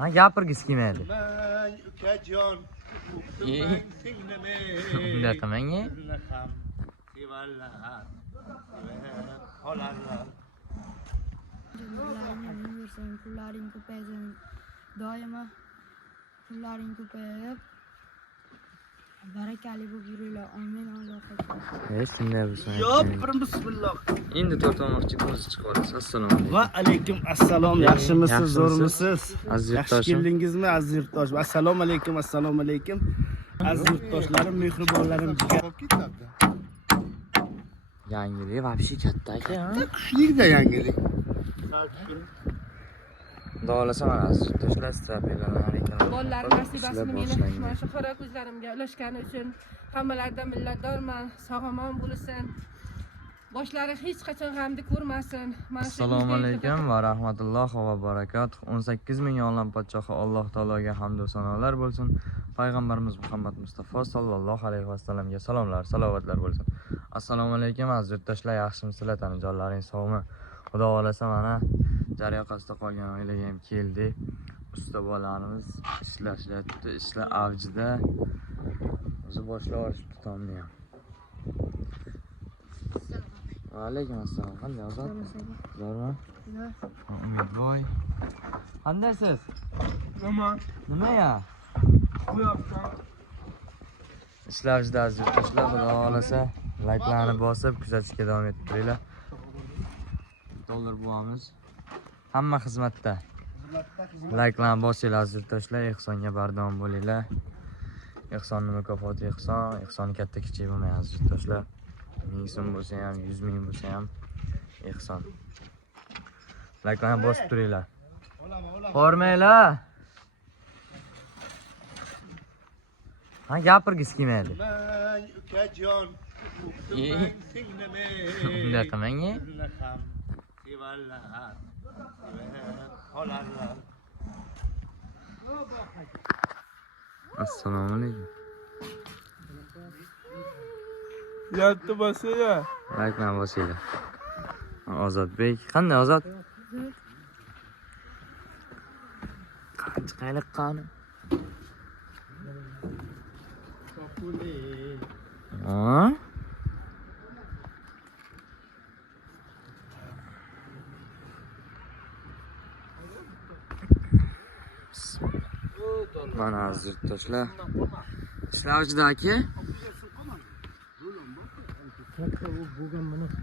Ha, gapirgisi kelmaydi. Unda qilmang. Pullaring ko'paysin. Doimo pullaring ko'payib barakali bo'lib yuringlar. Amin. Alloh. Shunday bo'lsin. Yo'q, bismillah. Endi to'xtamoqchi ko'z chiqarasiz. Assalomu alaykum. Va alaykum assalom. Yaxshimisiz, Yaxshimisiz? zo'rmisiz? Aziz Yaxshi yurtdoshim. keldingizmi, aziz yurtdosh? Assalomu alaykum, assalomu alaykum. Aziz yurtdoshlarim, mehribonlarim, Yangilik вообще katta aka. kuchli-da yangilik. Xudoolasa mana aziz yurtdoshlar strapiyalarni ekan. Bolalar nasibasini meni mana shu qora ko'zlarimga ulashgani uchun hammalaridan minnatdorman. Sog'-omon bo'lsin. Boshlari hech qachon g'amni ko'rmasin. Mana shu Assalomu alaykum va rahmatullohi va barakatuh. 18 ming olam podshohi Alloh taologa hamd va sanolar bo'lsin. Payg'ambarimiz Muhammad Mustafa sallallohu alayhi va sallamga salomlar, salovatlar bo'lsin. Assalomu alaykum aziz yurtdoshlar, yaxshimisizlar? Tanijonlaring sog'mi? Xudo xolasa mana jar yoqasida qolgan oilaga ham keldi. Usta bolalarimiz ishlashyapti, ishlar avjida. O'zi boshlab olishibdi tomni ham. Va alaykum assalom. Qanday ozod? Zo'rmi? Umidvoy. Qandaysiz? Nima ya? Ishlavjida aziz yurtdoshlar, xudo xolasa layklarni bosib kuzatishga davom etib turinglar. Dollar buvamiz hamma xizmatda. Layklarni bosinglar aziz yurtdoshlar, ehsonga bardavom bo'linglar. Ehsonning mukofoti ehson, ehson katta kichik bo'lmaydi aziz yurtdoshlar. 1000 so'm bo'lsa ham, 100 ming bo'lsa ham ehson. Layklarni bosib turinglar. Qormanglar. Ha, gapirgisi kelmaydi. Unda qilmang. Assalomu alaykum. Yattı basıyor. Layklarni bosinglar. Ozodbek, qanday Ozod? Qanchalik qani? Ha? Mana aziz yurtdoshlar. Ishlavjidagi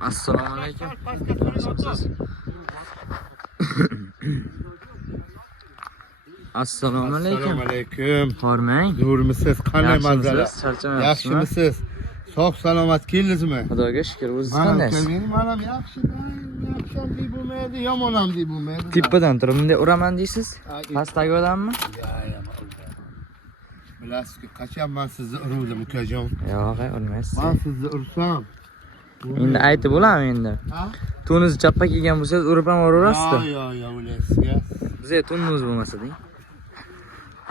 Assalomu alaykum. Assalomu alaykum. Aleyküm. Hormang. Zo'rmisiz? Qanday manzara? Charchamayapsizmi? Yaxshimisiz? Sog' salomat keldingizmi? Xudoga shukr. O'zingiz Mana qandaysiz? kelganim mana yaxshidan, yaxsham deb bo'lmaydi, yomon ham deb bo'lmaydi. Tepadan turib bunday uraman deysiz? Pastdagi odammi? Bilasizki, qachon men sizni uruvdim, ukajon. Yo'q, urmaysiz. Men sizni ursam, Endi aytib bo'ladimi endi? ha? To'ningizni chappa kiygan bo'lsangiz urib ham uraverasiz-da. Yo, ulaysiz. Bizga to'ningiz bo'lmasa-da.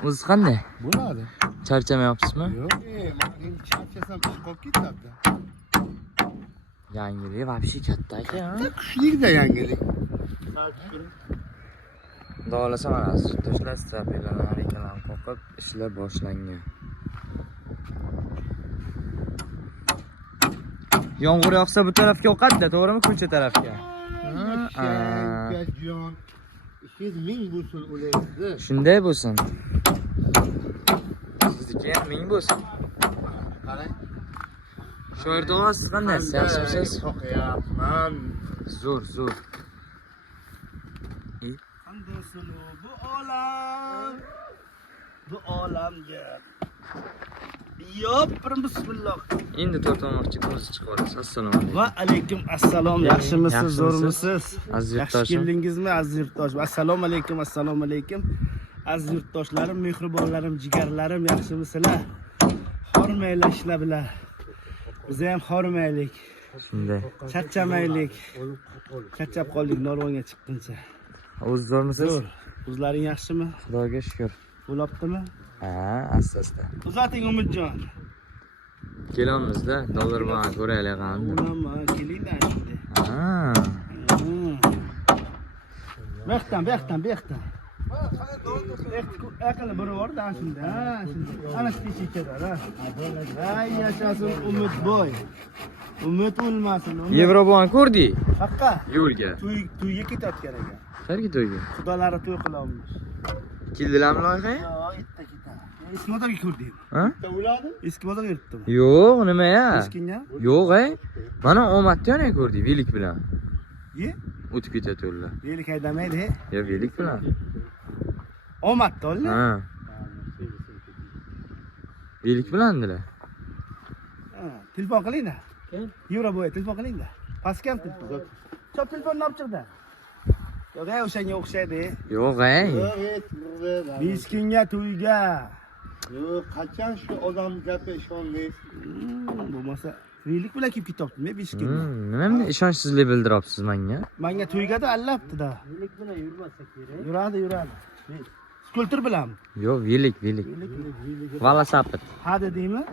O'zingiz qanday? Bo'ladi. Charchamayapsizmi? Yo'q, men endi charchasam ish qolib ketadi. Yangilik вообще katta aka. Kuchli-da yangilik. Xudo xolasa mana aziz yurtdoshlar, strapiyalarni ekan qoqib ishlar boshlangan. Yomg'ir yog'sa bu tarafga oqadi-da, to'g'rimi? Ko'cha tarafga. Ukajon, ishingiz ming bo'lsin ulaysiz. Shunday bo'lsin. Sizniki ham ming bo'lsin. Qarang. Shoir tog'a, siz qandaysiz? Yaxshimisiz? Qo'yapman. Zo'r. Qandaysiz bu olam? Bu olamga. Yo'q, bismillah. Endi to'xtamoqchi ko'z chiqarasiz. Assalomu alaykum. Va alaykum assalom. Yaxshimisiz, Yaxshimisiz? zo'rmisiz? Aziz Yaxshi yurtdoshim. keldingizmi, aziz yurtdoshim? Assalomu alaykum, assalomu alaykum. Aziz yurtdoshlarim, mehribonlarim, jigarlarim, yaxshimisizlar? Hormanglar ishlar bilan. Biz ham hormaylik. Shunday. Charchamaylik. Charchab qoldik Norvonga chiqquncha. O'z zo'rmisiz? Zo'r. O'zlaring yaxshimi? Xudoga shukr. Bo'libdimi? Ha, asta-asta. Uzating Umidjon. Kelamizda, dollar bilan ko'raylik qani. Unama, kelinglar endi. Ha. Bu yoqdan. Aqli biri bor da shunda. Ha, shunda. Ana shu ichida, ha. Ay, yashasin Umidboy. Umid o'lmasin. Yevroban ko'rding? Haqqa. Yo'lga. To'yga ketayotgan ekan. Qayerga to'yga? Xudolari to'y qilamiz. Keldilarmi loyihaga? Yo, erta ketadi. Eski bozorga ko'rdik. Ha? Eski bozorga yuribdim. Yo'q, nima ya? Eskinga? Yo'q, mana omadni yana ko'rdik, velik bilan. Ye? O'tib ketayotganlar. Velik haydamaydi. Yo, velik bilan. Omadda ola. Ha. Velik bilandilar. Ha, telefon qilingda. Yura bo'yi telefon qilingda. Paskam telefon. Chop telefonni olib chiqdi. Yo'q, o'shanga o'xshaydi. Yo'q, Biz kunga to'yga. Yo'q, qachon shu odam gapi ishonmaysiz? Bo'lmasa, velik bilan kelib ketyaptimi biz kunga? Nima ishonchsizlik bildiryapsiz menga? Menga to'ygada allabdi-da. Velik bilan yurmasa kerak. Yuradi. Skulptor bilan. Yo'q, velik. Velosiped. Ha dedingmi?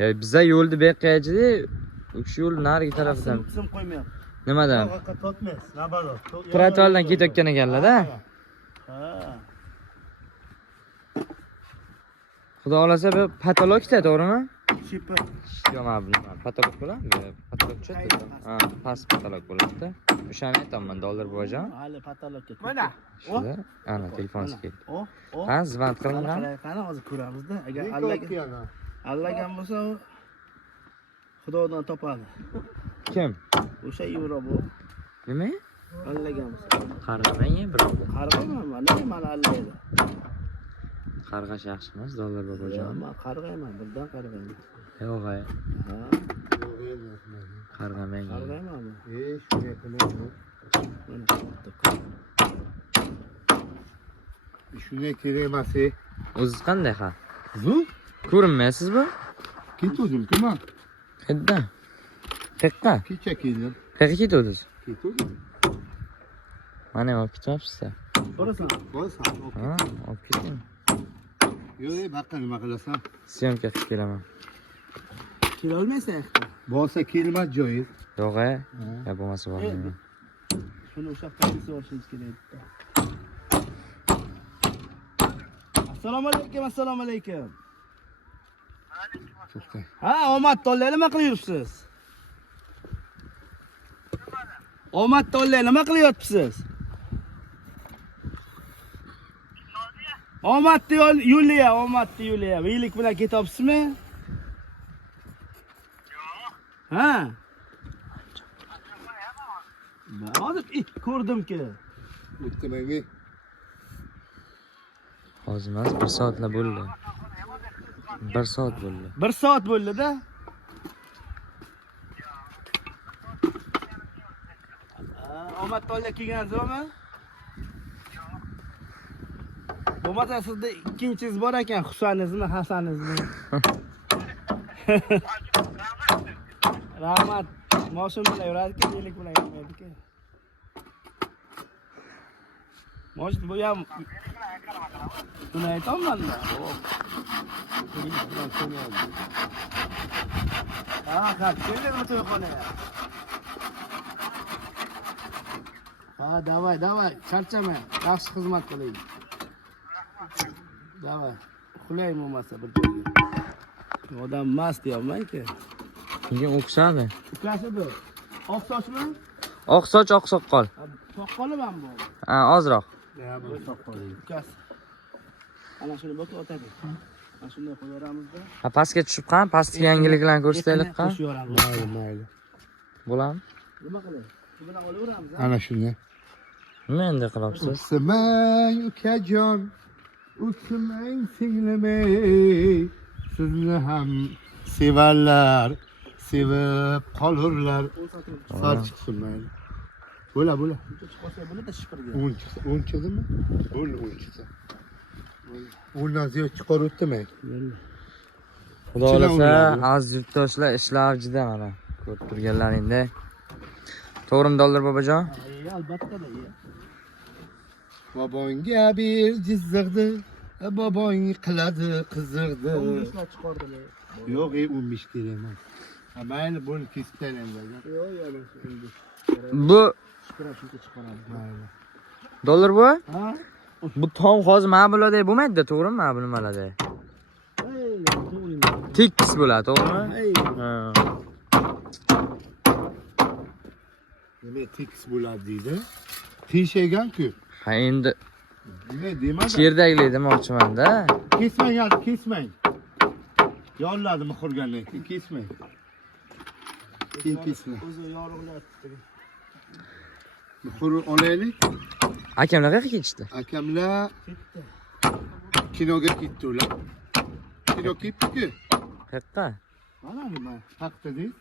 Ya bizda yo'lni beqiyachida, o'sha yo'l narigi tarafdan. Sim qo'ymayapti. Nimadan? To'g'ri totmaysiz, nabazo. Trotuardan ketayotgan ekanlar-da. Ha. Xudo xolasa bu patologda, to'g'rimi? Chipi. Yo'q, men bilmayman. Patolog bo'ladimi? Patolog cho'tdi. Ha, past patolog bo'ladi-da. O'shani aytaman, dollar bo'jon. Hali patolog ketdi. Mana. Shunda, ana telefonsiz keldi. O. Ha, zvant qilinglar. Qani hozir ko'ramizda. Agar allagan bo'lsa, Xudodan topadi. Kim? O'sha yevro bu. Nima? Allagan bo'lsa. Qarg'amang, birovga. Qarg'ayman, mana allaydi. Qarg'ash yaxshi emas, dollar bo'jon. Men qarg'ayman, birdan qarg'ayman. Yo'q, Ha, qarg'amang. qarg'aymanmi? Shunday qilmaydi. Shunday kerak emas. O'zingiz qanday ha? Bu? Ko'rinmaysiz bu? Ketdim, kimman? Qayerda? Qayerqa? Kecha keldim. Qayerga ketdingiz? Ketdim. Mana olib ketyapsiz-da. Borasan. Bo'lsa, Ha, olib keting. yo'q, baqa nima qilasan? Syomka qilib kelaman. Kela olmaysan. Bo'lsa kelmas joyi. Yo'q, ya bo'lmasa bormayman. Shuni o'sha yoqdan olishingiz kerak. Assalomu alaykum. To'xtang. Ha, omad to'lla nima qilib yuribsiz? Omad to'lla nima qilyapsiz? Omadni Yuliya. Velik bilan ketyapsizmi? Yo'q. Ha. Hozir ko'rdim-ki. O'tmaymi? Hozir emas, 1 soatlar bo'ldi. 1 soat bo'ldi. 1 soat bo'ldi-da. Omad to'lla kelgansizmi? Bo'lmasa sizda ikkinchingiz bor ekan, Husaningizni, Hasaningizni. Rahmat. Moshin bilan yuradi-ku, velik bilan yurmaydi-ku. Moshin bu ham buni aytaman-da. Ha, keldingmi to'yxonaga? Ha, davay, charchama. Yaxshi xizmat qiling. Davay. Qulay bo'lmasa bir joyga. Odam mast deyapman-ku. Unga o'xshadi. Ukasi bu. Oq sochmi? Oq soch, oq soqol. Soqqoli ham bor. Ha, ozroq. Bu soqqoli. Ukasi. Ana shuni bo'k o'tadi. Mana shunday qo'yaramizda. Ha, pastga tushib qan, pastki yangiliklarni ko'rsataylik qan. Qo'shib yoramiz. Mayli. Bo'ladimi? Nima qilay? Shu bilan olaveramiz. Ana shunday. Nima endi qilyapsiz? O'ksimang ukajon, o'ksimang singlim ey. Sizni ham sevarlar, sevib qolurlar. Sal chiqsin mayli. Bo'la. Chiqsa bo'ladi shipirga. 10 chiqsa, 10 chiqdimi? Bo'ldi 10 chiqsa. 10dan ziyod chiqaribdi-mi? Xudo xolasa, aziz yurtdoshlar, ishlar juda mana ko'rib turganlaringdek. To'g'rimi dollar bobojon? Albatta-da. Bobongga bir jizziqdi, bobong qiladi qiziqdi. 15 chiqardilar. Yo'q, 15 kerak emas. Mayli, buni kesib taylayman. Yo'q. Bu Shipira shuncha chiqaradi. Mayli. dollar bu? Ha? Bu tom hozir mana bulardek bo'lmaydi-da, to'g'rimi? Mana bu nimalarda. Tekis bo'ladi, to'g'rimi? Ha. Nima tekis bo'ladi deydi. Teshaygan-ku. Ha, endi Nima demadi? cherdaglik demoqchiman-da. Kesmang, kesmang. Yolladimi qurgandan keyin kesmang. Keyin kesmang. O'zi yorug'layapti. Muhur olaylik. Akamlar qayerga ketishdi? Akamlar kinoga ketdi ular. Kino ketdi-ku. Qayerqa? Mana nima haqda-deysiz?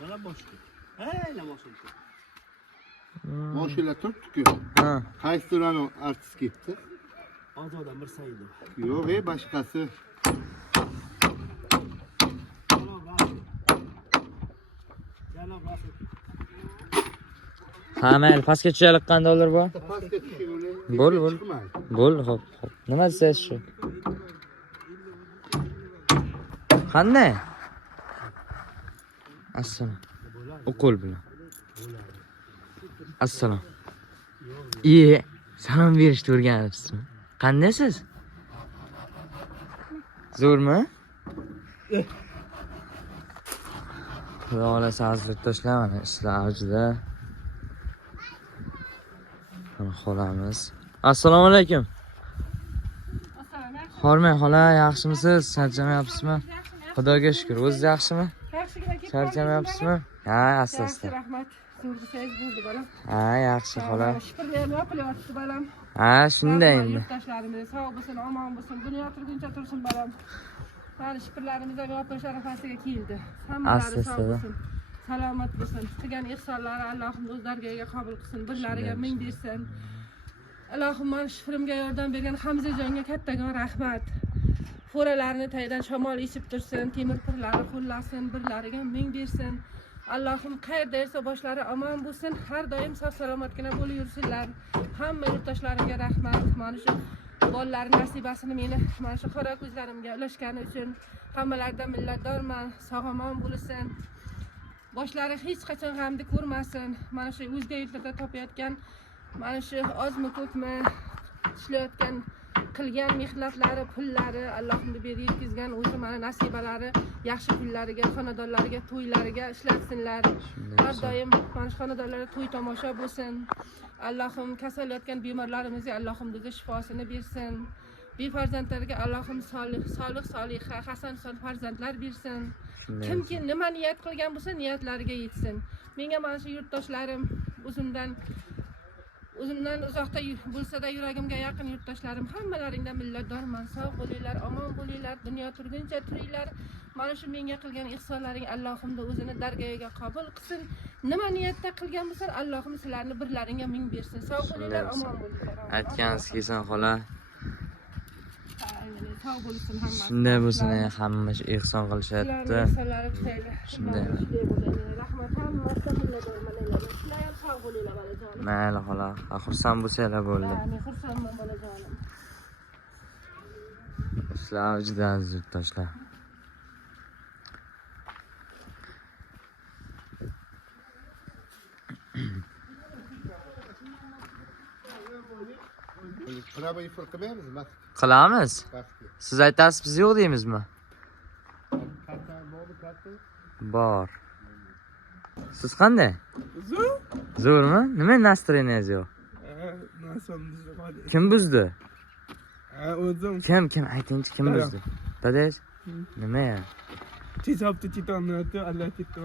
Mana boshqa. Hayla boshqa. Mashinalar turibdi-ku. Ha. Qaysi turani artist ketdi? Ozoda Mirsaidov. Yo'q, boshqasi. Janob Rasul. Ha, mayli, pastga tushaylik qanday olur bu? Pastga tushing uni. Bo'l. Chiqmaydi. Bo'l, xo'p. Nima deysiz shu? Qanday? Assalom. O'qol bilan. Assalom. Salom berishni o'rganibsizmi? Qandaysiz? Zo'rmi? Xudo xolasa azizlik toshlar mana ishlar avjida. Mana xolamiz. Assalomu alaykum. Hormang xola, yaxshimisiz? Charchamayapsizmi? Xudoga shukr. O'zingiz yaxshimi? Charchamayapsizmi? Ha, asta-asta. Rahmat. Zo'r bo'lsangiz bo'ldi bolam. Ha, yaxshi xola. Shukr, yopilyapti bolam. Ha, shunday endi. Yurtdoshlarimiz sog' bo'lsin, omon bo'lsin, dunyo turguncha tursin bolam. Mana shukrlarimiz ham yopish arafasiga keldi. Hammalari sog' bo'lsin, salomat bo'lsin. Qilgan ihsonlari Allohim o'z dargohiga qabul qilsin, birlariga ming bersin. Allohim mana shukrimga yordam bergan Hamzajonga kattagon rahmat. Fo'ralarini tagidan shamol esib tursin, temir qurlari qo'llasin, birlariga ming bersin. Allohim qayerda esa boshlari omon bo'lsin, har doim sog' salomatgina bo'lib yursinlar. Hamma yurtdoshlarimga rahmat. Mana shu bolalar nasibasini meni mana shu qora ko'zlarimga ulashgani uchun hammalaridan minnatdorman. Sog'-omon bo'lsin. Boshlari hech qachon g'amni ko'rmasin. Mana shu o'zga yurtlarda topayotgan mana shu ozmi ko'pmi ishlayotgan qilgan mehnatlari, pullari Allohimning berib yetkazgan o'zi mana nasibalari yaxshi pullariga, xonadonlariga, to'ylariga ishlatsinlar. Har doim mana shu xonadonlarda to'y tomosha bo'lsin. Allohim kasal yotgan bemorlarimizga Allohim o'zi shifosini bersin. Befarzandlarga Allohim solih, soliha, hasan farzandlar bersin. Kimki nima niyat qilgan bo'lsa, niyatlariga yetsin. Menga mana shu yurtdoshlarim o'zimdan uzoqda bo'lsa-da yuragimga yaqin yurtdoshlarim hammalaringdan minnatdorman. Sog' bo'linglar, omon bo'linglar, dunyo turguncha turinglar. Mana shu menga qilgan ihsonlaring Allohimda o'zini dargohiga qabul qilsin. Nima niyatda qilgan bo'lsan, Allohim sizlarni birlaringga ming bersin. Sog' bo'linglar, omon bo'linglar. Aytgansiz kelsin xola. Sog' bo'lsin hamma. Shunday bo'lsin, hamma ehson qilishyapti. Shunday. Rahmat hammasiga minnatdorman. Sizlar ham sog' bo'linglar bolajonim. Mayli xola, xursand bo'lsanglar bo'ldi. Men xursandman bolajonim. Sizlar juda aziz yurtdoshlar. Qanaqa ifr qilmaymizmi? Qilamiz. Siz aytasiz, biz yo'q deymizmi? Bor. Siz qanday? Zo'rmi? Nima nastroyeniyingiz yo'q? Kim buzdi? O'zim Kim aytingchi, kim buzdi? Dadangiz? Nima ya? tez hafta ketolmayapti, Allah ketdi.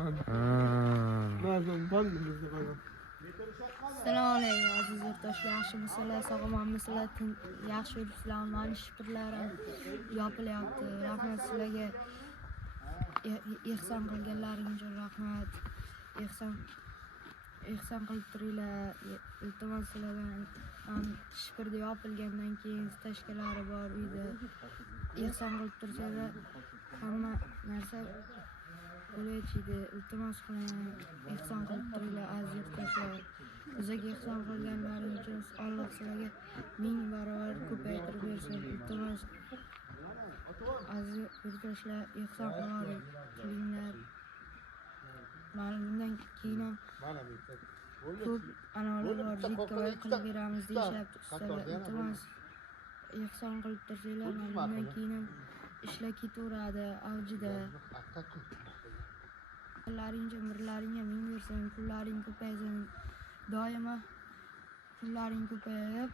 Assalomu alaykum aziz yurtdoshlar, yaxshimisizlar, sog'monmisizlar, yaxshi yuribsizlarmi? Mani shukrlarim yopilyapti. Rahmat sizlarga. Ehson qilganlaring uchun rahmat. Ehson qilib turinglar. Iltimos sizlardan shukurda yopilgandan keyin tashkalari bor uyda. Ehson qilib tursalar hamma narsa bo'laychiydi. Iltimos qilaman. Ehson qilib turinglar aziz yurtdoshlar. Bizga ehson qilganlaring uchun Alloh sizlarga ming barobar ko'paytirib bersin. Iltimos aziz yurtdoshlar, ehson qilinglar. Mana bundan keyin ko'p anavilar bor, jikkaboy qilib beramiz deyishyapti ustalar. Iltimos ehson qilib tursanglar, bundan keyin ham ishlar ketaveradi avjida. Pullaringcha mirlaringga ming bersin, pullaring ko'paysin. Doimo pullaring ko'payib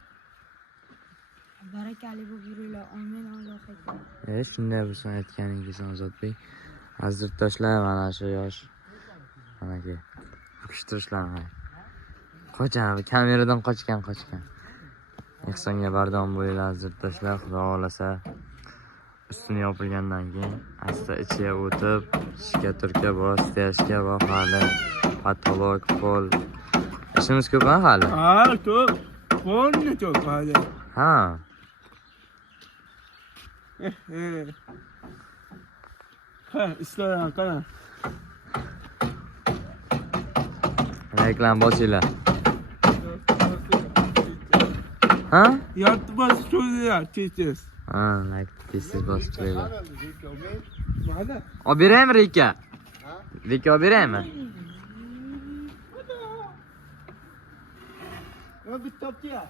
barakali bo'lib yuringlar. Amin. Alloh akbar. Shunday bo'lsin aytganingiz Ozodbek. Aziz yurtdoshlar, mana shu yosh manaki o'qishtirishlar mana. Qochgan, kameradan qochgan. Ehsonga bardavom bo'linglar aziz yurtdoshlar, xudo xolasa. Ustini yopilgandan keyin asta ichiga o'tib, shika turka bor, steyashka bor, hali patolog, pol. Ishimiz ko'p hali. Ha, ko'p. Qo'lni ko'p hali. Ha. Ha, ishlarim qara. Reklam bosinglar. Ha? Yotib bos ko'zlar, tez. Ha, like tez bosib qo'yinglar. Mana. Olib beraymi Rika? Rika olib beraymi? bitta topdi ya.